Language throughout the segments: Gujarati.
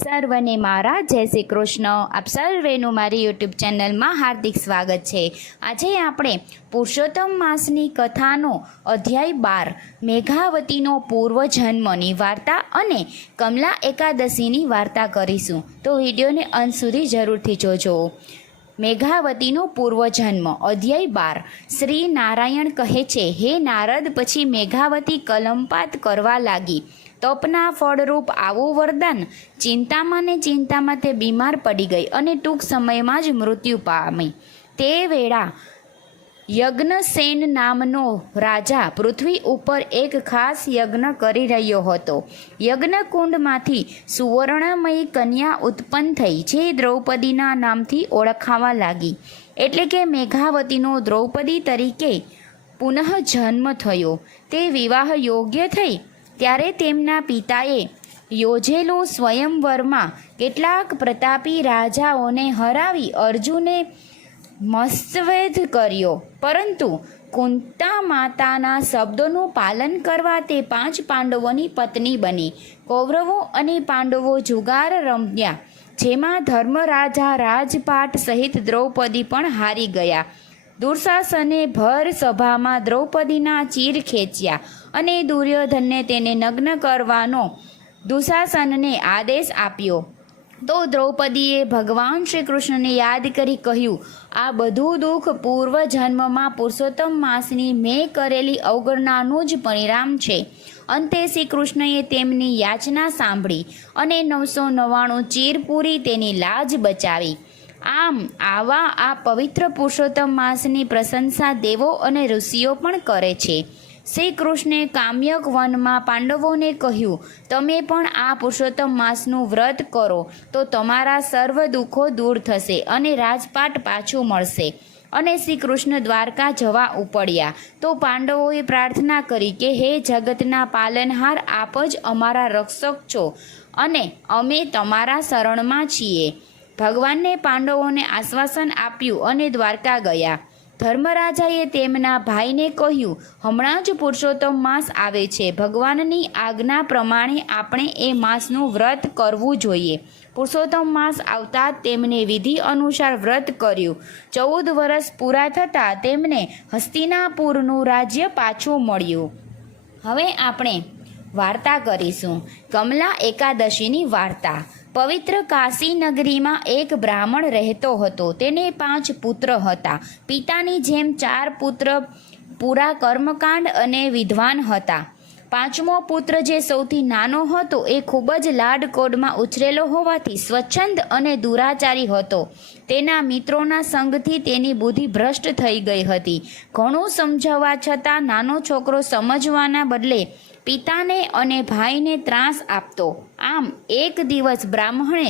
સર્વને મારા જય શ્રી કૃષ્ણ. આપ સર્વેનું મારી યુટ્યુબ ચેનલમાં હાર્દિક સ્વાગત છે. આજે આપણે પુરુષોત્તમ માસની કથાનો અધ્યાય 12 મેઘાવતીનો પૂર્વજન્મની વાર્તા અને કમલા એકાદશીની વાર્તા કરીશું. તો વિડીયોને અંત સુધી જરૂરથી જોજો. મેઘાવતીનો પૂર્વજન્મ અધ્યાય 12. શ્રી નારાયણ કહે છે, હે નારદ, પછી મેઘાવતી કલમપાત કરવા લાગી. તપના ફળરૂપ આવું વરદાન. ચિંતામાં તે બીમાર પડી ગઈ અને ટૂંક સમયમાં જ મૃત્યુ પામી. તે વેળા યજ્ઞસેન નામનો રાજા પૃથ્વી ઉપર એક ખાસ યજ્ઞ કરી રહ્યો હતો. યજ્ઞકુંડમાંથી સુવર્ણમયી કન્યા ઉત્પન્ન થઈ, જે દ્રૌપદીના નામથી ઓળખાવા લાગી. એટલે કે મેઘાવતીનો દ્રૌપદી તરીકે પુનઃ જન્મ થયો. તે વિવાહ યોગ્ય થઈ ત્યારે તેમના પિતાએ યોજેલું સ્વયંવરમાં કેટલાક પ્રતાપી રાજાઓને હરાવી અર્જુને મસ્તવેધ કર્યો. પરંતુ કુંતા માતાના શબ્દોનું પાલન કરવા તે 5 પાંડવોની પત્ની બની. કૌરવો અને પાંડવો જુગાર રમ્યા, જેમાં ધર્મરાજા રાજપાટ સહિત દ્રૌપદી પણ હારી ગયા. દુર્શાસને ભર સભામાં દ્રૌપદીના ચીર ખેંચ્યા અને દુર્યોધનને તેને નગ્ન કરવાનો દુશાસનને આદેશ આપ્યો. તો દ્રૌપદીએ ભગવાન શ્રી કૃષ્ણને યાદ કરી કહ્યું, આ બધું દુઃખ પૂર્વજન્મમાં પુરુષોત્તમ માસની મેં કરેલી અવગણનાનું જ પરિણામ છે. અંતે શ્રી કૃષ્ણએ તેમની યાચના સાંભળી અને 999 ચીર પૂરી તેની લાજ બચાવી. આમ આ પવિત્ર પુરુષોત્તમ માસની પ્રશંસા દેવો અને ઋષિઓ પણ કરે છે. શ્રી કૃષ્ણે કામ્યક વનમાં પાંડવોને કહ્યું, તમે પણ આ પુરુષોત્તમ માસનું વ્રત કરો તો તમારા સર્વ દુઃખો દૂર થશે અને રાજપાટ પાછું મળશે. અને શ્રી કૃષ્ણ દ્વારકા જવા ઉપડ્યા. તો પાંડવોએ પ્રાર્થના કરી કે હે જગતના પાલનહાર, આપ જ અમારા રક્ષક છો અને અમે તમારા શરણમાં છીએ. ભગવાનને પાંડવોને આશ્વાસન આપ્યું અને દ્વારકા ગયા. ધર્મરાજાએ તેમના ભાઈને કહ્યું, હમણાં જ પુરુષોત્તમ માસ આવે છે. ભગવાનની આજ્ઞા પ્રમાણે આપણે એ માસનું વ્રત કરવું જોઈએ. પુરુષોત્તમ માસ આવતા તેમને વિધિ અનુસાર વ્રત કર્યું. 14 વર્ષ પૂરા થતાં તેમને હસ્તિનાપુરનું રાજ્ય પાછું મળ્યું. હવે આપણે વાર્તા કરીશું. કમલા એકાદશીની વાર્તા. પવિત્ર કાશી નગરીમાં એક બ્રાહ્મણ રહેતો હતો. તેને 5 પુત્ર હતા. પિતાની જેમ 4 પુત્ર પૂરા કર્મકાંડ અને વિદ્વાન હતા. 5મો પુત્ર જે સૌથી નાનો હતો એ ખૂબ જ લાડકોડમાં ઉછરેલો હોવાથી સ્વચ્છંદ અને દુરાચારી હતો. તેના મિત્રોના સંગથી તેની બુદ્ધિ ભ્રષ્ટ થઈ ગઈ હતી. ઘણું સમજાવવા છતાં નાનો છોકરો સમજવાના બદલે પિતાને અને ભાઈને ત્રાસ આપતો. આમ એક દિવસ બ્રાહ્મણે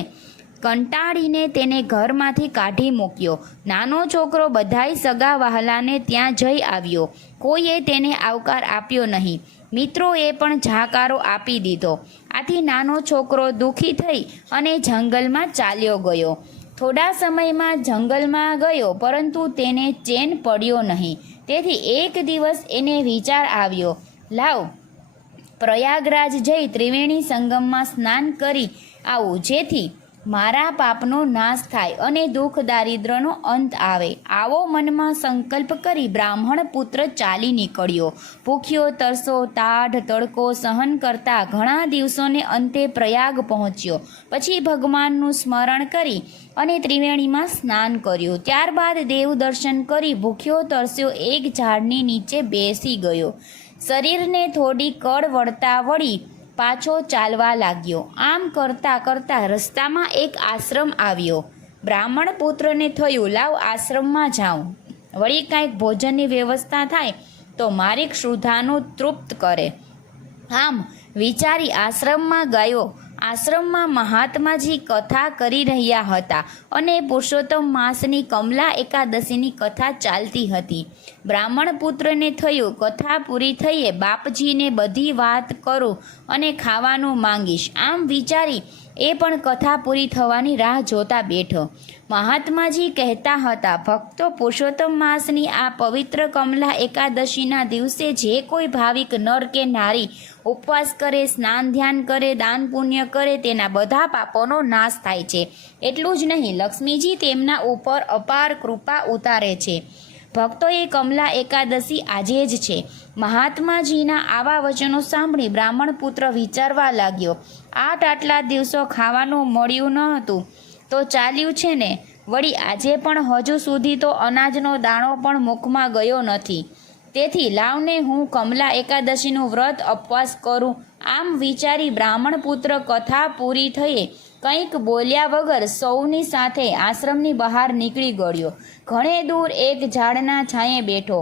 કંટાળીને તેને ઘરમાંથી કાઢી મૂક્યો. નાનો છોકરો બધાય સગા વહાલાને ત્યાં જઈ આવ્યો. કોઈએ તેને આવકાર આપ્યો નહીં. મિત્રોએ પણ જાકારો આપી દીધો. આથી નાનો છોકરો દુઃખી થઈ અને જંગલમાં ચાલ્યો ગયો. થોડા સમયમાં જંગલમાં ગયો, પરંતુ તેને ચેન પડ્યો નહીં. તેથી એક દિવસ એને વિચાર આવ્યો, લાવ પ્રયાગરાજ જઈ ત્રિવેણી સંગમમાં સ્નાન કરી આવું, જેથી મારા પાપનો નાશ થાય અને દુઃખ દારિદ્રનો અંત આવે. આવો મનમાં સંકલ્પ કરી બ્રાહ્મણ પુત્ર ચાલી નીકળ્યો. ભૂખ્યો તરસો તાઢ તડકો સહન કરતા ઘણા દિવસોને અંતે પ્રયાગ પહોંચ્યો. પછી ભગવાનનું સ્મરણ કરી અને ત્રિવેણીમાં સ્નાન કર્યું. ત્યારબાદ દેવ દર્શન કરી ભૂખ્યો તરસ્યો એક ઝાડની નીચે બેસી ગયો. શરીરને થોડી કળ વળતા વળી પાછો ચાલવા લાગ્યો. આમ કરતાં કરતાં રસ્તામાં એક આશ્રમ આવ્યો. બ્રાહ્મણ પુત્રને થયું, લાવ આશ્રમમાં જાઉં, વળી કાંઈક ભોજનની વ્યવસ્થા થાય તો મારી ક્ષુધાનું તૃપ્ત કરે. આમ વિચારી આશ્રમમાં ગયો. આશ્રમમાં મહાત્માજી કથા કરી રહ્યા હતા અને પુરુષોત્તમ માસની કમલા એકાદશીની કથા ચાલતી હતી. બ્રાહ્મણ પુત્રને થયું, કથા પૂરી થઈએ બાપજીને બધી વાત કરું અને ખાવાનું માંગીશ. આમ વિચારી એ પણ કથા પૂરી થવાની રાહ જોતા બેઠો. મહાત્માજી કહેતા હતા, ભક્તો, પુરુષોત્તમ માસની આ પવિત્ર કમલા એકાદશીના દિવસે જે કોઈ ભાવિક નર કે નારી ઉપવાસ કરે, સ્નાન ધ્યાન કરે, દાન પુણ્ય કરે, તેના બધા પાપોનો નાશ થાય છે. એટલું જ નહીં, લક્ષ્મીજી તેમના ઉપર અપાર કૃપા ઉતારે છે. ભક્તોએ કમલા એકાદશી આજે જ છે. મહાત્માજીના આવા વચનો સાંભળી બ્રાહ્મણ પુત્ર વિચારવા લાગ્યો, આટલા દિવસો ખાવાનું મળ્યું ન હતું તો ચાલ્યું છે ને, વળી આજે પણ હજુ સુધી તો અનાજનો દાણો પણ મુખમાં ગયો નથી. તેથી લાવને હું કમલા એકાદશીનું વ્રત ઉપવાસ કરું. આમ વિચારી બ્રાહ્મણ પુત્ર કથા પૂરી થયે કંઈક બોલ્યા વગર સૌની સાથે આશ્રમની બહાર નીકળી ગયો. ઘણે દૂર એક ઝાડના છાંયે બેઠો.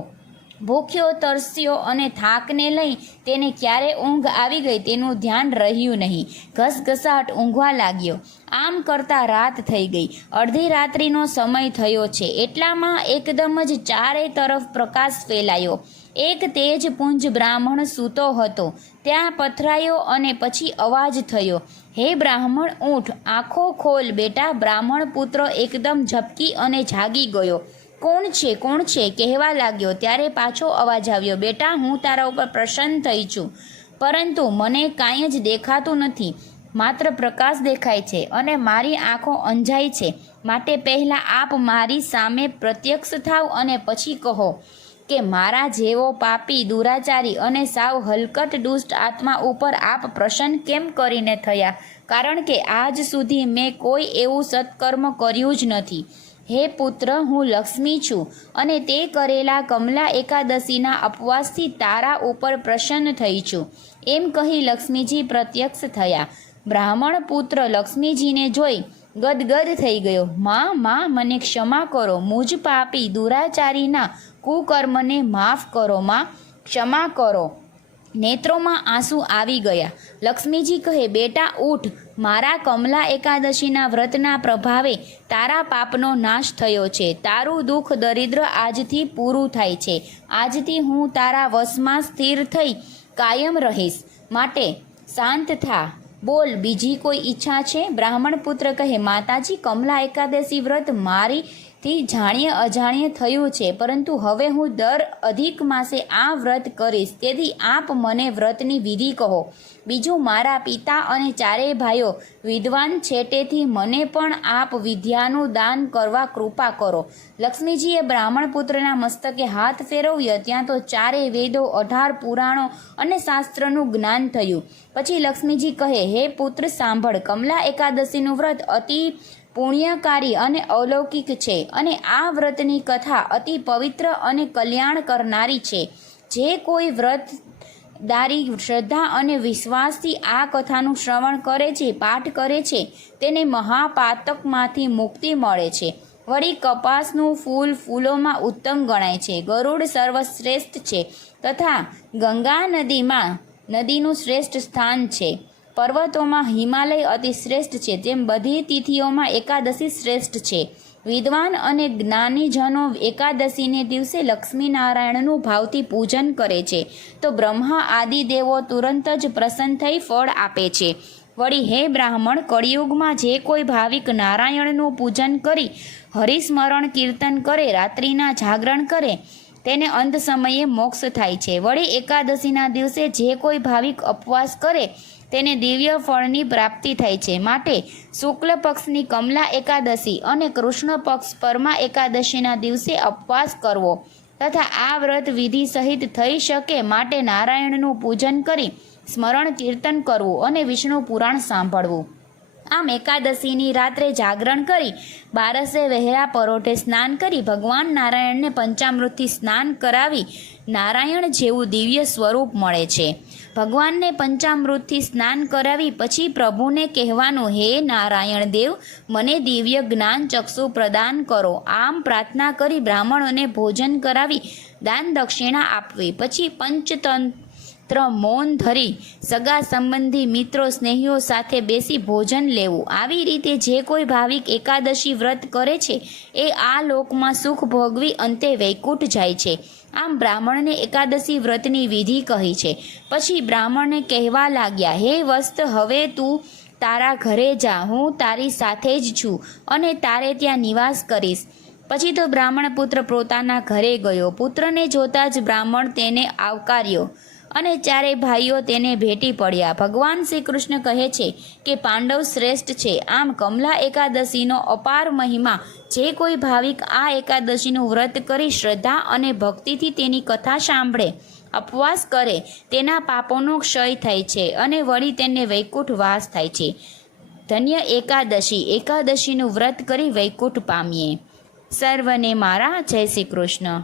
ભૂખ્યો, તરસ્યો અને થાકને લઈ તેને ક્યારે ઊંઘ આવી ગઈ તેનું ધ્યાન રહ્યું નહીં. ઘસઘસાટ ઊંઘવા લાગ્યો. આમ કરતાં રાત થઈ ગઈ. અડધી રાત્રિનો સમય થયો છે. એટલામાં એકદમ જ ચારે તરફ પ્રકાશ ફેલાયો. એક તેજ પુંજ બ્રાહ્મણ સૂતો હતો ત્યાં પથરાયો અને પછી અવાજ થયો, હે બ્રાહ્મણ, ઊઠ, આંખો ખોલ બેટા. બ્રાહ્મણ પુત્ર એકદમ ઝબકી અને જાગી ગયો. કોણ છે, કોણ છે કહેવા લાગ્યો. ત્યારે પાછો અવાજ આવ્યો, બેટા, હું તારા ઉપર પ્રસન્ન થઈ છું, પરંતુ મને કાંઈ જ દેખાતું નથી, માત્ર પ્રકાશ દેખાય છે અને મારી આંખો અંજાય છે. માટે પહેલાં આપ મારી સામે પ્રત્યક્ષ થાવ અને પછી કહો કે મારા જેવો પાપી, દુરાચારી અને સાવ હલકટ દુષ્ટ આત્મા ઉપર આપ પ્રસન્ન કેમ કરીને થયા? કારણ કે આજ સુધી મેં કોઈ એવું સત્કર્મ કર્યું જ નથી. હે પુત્ર, હું લક્ષ્મી છું અને તે કરેલા કમલા એકાદશીના ઉપવાસથી તારા ઉપર પ્રસન્ન થઈ છું. એમ કહી લક્ષ્મીજી પ્રત્યક્ષ થયા. બ્રાહ્મણ પુત્ર લક્ષ્મીજીને જોઈ ગદગદ થઈ ગયો. માં, મને ક્ષમા કરો, મુજ પાપી દુરાચારીના કુકર્મને માફ કરો માં, ક્ષમા કરો. નેત્રોમાં આંસુ આવી ગયા. લક્ષ્મીજી કહે, બેટા ઊઠ, મારા કમલા એકાદશીના વ્રતના પ્રભાવે તારા પાપનો નાશ થયો છે. તારું દુઃખ દરિદ્ર આજથી પૂરું થાય છે. આજથી હું તારા વશમાં સ્થિર થઈ કાયમ રહીશ. માટે શાંત થા. બોલ, બીજી કોઈ ઈચ્છા છે? બ્રાહ્મણ પુત્ર કહે, માતાજી, કમલા એકાદશી વ્રત મારીથી જાણીએ અજાણીએ થયું છે, પરંતુ હવે હું દર અધિક માસે આ વ્રત કરીશ. તેથી આપ મને વ્રતની વિધિ કહો. બીજું, મારા પિતા અને ચારેય ભાઈઓ વિદ્વાન છે, તેથી મને પણ આપ વિદ્યાનું દાન કરવા કૃપા કરો. લક્ષ્મીજીએ બ્રાહ્મણ પુત્રના મસ્તકે હાથ ફેરવ્યો. ત્યાં તો ચારેય વેદો, 18 પુરાણો અને શાસ્ત્રનું જ્ઞાન થયું. પછી લક્ષ્મીજી કહે, હે પુત્ર સાંભળ, કમલા એકાદશીનું વ્રત અતિ પુણ્યકારી અને અલૌકિક છે અને આ વ્રતની કથા અતિ પવિત્ર અને કલ્યાણ કરનારી છે. જે કોઈ વ્રતદારી શ્રદ્ધા અને વિશ્વાસથી આ કથાનું શ્રવણ કરે છે, પાઠ કરે છે, તેને મહાપાતકમાંથી મુક્તિ મળે છે. વળી કપાસનું ફૂલ ફૂલોમાં ઉત્તમ ગણાય છે. ગરુડ સર્વશ્રેષ્ઠ છે તથા ગંગા નદીનું શ્રેષ્ઠ સ્થાન છે. પર્વતોમાં હિમાલય અતિ શ્રેષ્ઠ છે. તેમ બધી તિથિઓમાં એકાદશી શ્રેષ્ઠ છે. વિદ્વાન અને જ્ઞાનીજનો એકાદશીને દિવસે લક્ષ્મીનારાયણનું ભાવથી પૂજન કરે છે તો બ્રહ્મા આદિ દેવો તુરંત જ પ્રસન્ન થઈ ફળ આપે છે. વળી હે બ્રાહ્મણ, કળિયુગમાં જે કોઈ ભાવિક નારાયણનું પૂજન કરી હરિસ્મરણ કીર્તન કરે, રાત્રિના જાગરણ કરે, તેને અંત સમયે મોક્ષ થાય છે. વળી એકાદશીના દિવસે જે કોઈ ભાવિક ઉપવાસ કરે તેને દિવ્ય ફળની પ્રાપ્તિ થાય છે. માટે શુક્લ પક્ષની કમલા એકાદશી અને કૃષ્ણ પક્ષ પરમા એકાદશીના દિવસે ઉપવાસ કરવો તથા આ વ્રત વિધિ સહિત થઈ શકે માટે નારાયણનું પૂજન કરી સ્મરણ કીર્તન કરવું અને વિષ્ણુ પુરાણ સાંભળવું. આમ એકાદશીની રાત્રે જાગરણ કરી બારસે વહેલા પરોઢે સ્નાન કરી ભગવાન નારાયણને પંચામૃતથી સ્નાન કરાવી નારાયણ જેવું દિવ્ય સ્વરૂપ મળે છે. ભગવાનને પંચામૃતથી સ્નાન કરાવી પછી પ્રભુને કહેવાનું, હે નારાયણ દેવ, મને દિવ્ય જ્ઞાન ચક્ષુ પ્રદાન કરો. આમ પ્રાર્થના કરી બ્રાહ્મણોને ભોજન કરાવી દાન દક્ષિણા આપવી. પછી પંચતંત્ર મૌન ધરી સગા સંબંધી મિત્રો સ્નેહીઓ સાથે બેસી ભોજન લેવું. આવી રીતે જે કોઈ ભાવિક એકાદશી વ્રત કરે છે એ આ લોકમાં સુખ ભોગવી અંતે વૈકુંઠ જાય છે. આમ બ્રાહ્મણને એકાદશી વ્રતની વિધિ કહી છે. પછી બ્રાહ્મણને કહેવા લાગ્યા, હે વસ્ત, હવે તું તારા ઘરે જા, હું તારી સાથે જ છું અને તારે ત્યાં નિવાસ કરીશ. પછી તો બ્રાહ્મણ પુત્ર પોતાના ઘરે ગયો. પુત્રને જોતા જ બ્રાહ્મણ તેને આવકાર્યો અને ચારેય ભાઈઓ તેને ભેટી પડ્યા. ભગવાન શ્રી કૃષ્ણ કહે છે કે પાંડવ શ્રેષ્ઠ છે. આમ કમલા એકાદશીનો અપાર મહિમા. જે કોઈ ભાવિક આ એકાદશીનું વ્રત કરી શ્રદ્ધા અને ભક્તિથી તેની કથા સાંભળે, ઉપવાસ કરે, તેના પાપોનો ક્ષય થાય છે અને વળી તેને વૈકુંઠ વાસ થાય છે. ધન્ય એકાદશી. એકાદશીનું વ્રત કરી વૈકુંઠ પામીએ. સર્વને મારા જય શ્રી કૃષ્ણ.